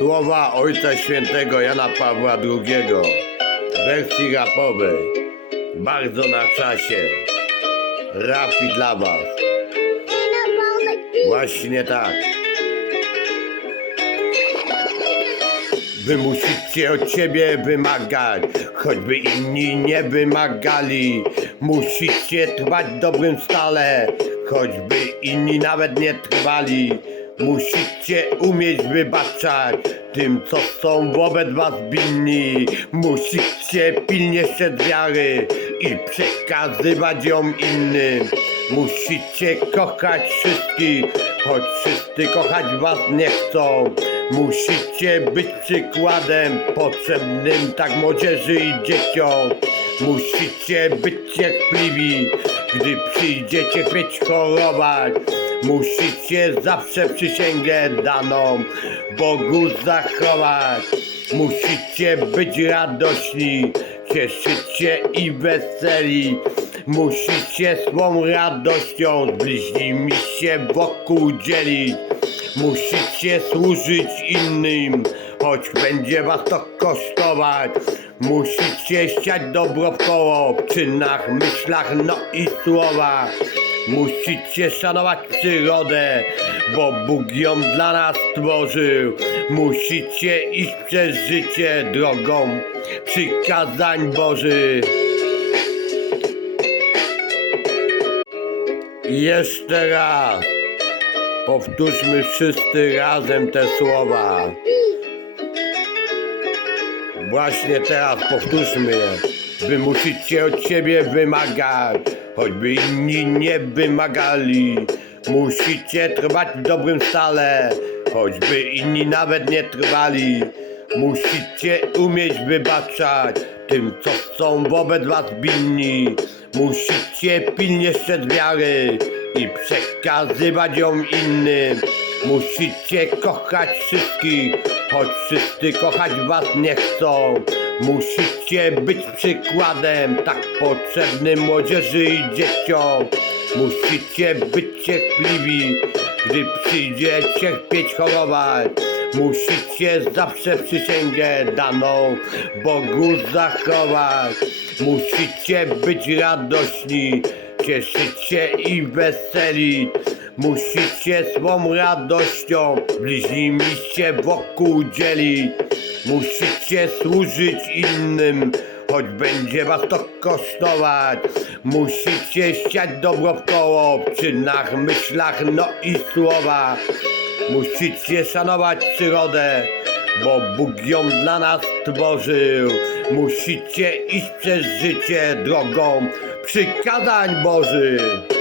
Słowa Ojca Świętego Jana Pawła II w wersji rapowej. Bardzo na czasie. Rap i dla Was. Właśnie tak. Wy musicie od siebie wymagać, choćby inni nie wymagali. Musicie trwać dobrym stale, choćby inni nawet nie trwali. Musicie umieć wybaczać tym, co są wobec was winni. Musicie pilnie strzec wiary i przekazywać ją innym. Musicie kochać wszystkich, choć wszyscy kochać was nie chcą. Musicie być przykładem potrzebnym tak młodzieży i dzieciom. Musicie być cierpliwi, gdy przyjdziecie chcieć chorować. Musicie zawsze przysięgę daną Bogu zachować. Musicie być radośni, cieszyć się i weseli. Musicie swą radością z bliźnimi się wokół dzielić. Musicie służyć innym, choć będzie was to kosztować. Musicie siać dobro w koło, w czynach, myślach, no i słowach. Musicie szanować przyrodę, bo Bóg ją dla nas stworzył. Musicie iść przez życie drogą przykazań Bożych. Jeszcze raz powtórzmy wszyscy razem te słowa. Właśnie teraz powtórzmy je. Wy musicie od siebie wymagać, choćby inni nie wymagali. Musicie trwać w dobrym stale, choćby inni nawet nie trwali. Musicie umieć wybaczać tym, co są wobec was winni. Musicie pilnie strzec wiary i przekazywać ją innym. Musicie kochać wszystkich, choć wszyscy kochać was nie chcą. Musicie być przykładem tak potrzebnym młodzieży i dzieciom. Musicie być cierpliwi, gdy przyjdziecie chcieć chorować. Musicie zawsze przysięgę daną Bogu zachować. Musicie być radośni, cieszyć się i weselić. Musicie swą radością bliźnimi się wokół dzielić. Musicie służyć innym, choć będzie was to kosztować. Musicie siać dobro w koło, w czynach, myślach, no i słowach. Musicie szanować przyrodę, bo Bóg ją dla nas stworzył. Musicie iść przez życie drogą przykazań Bożych.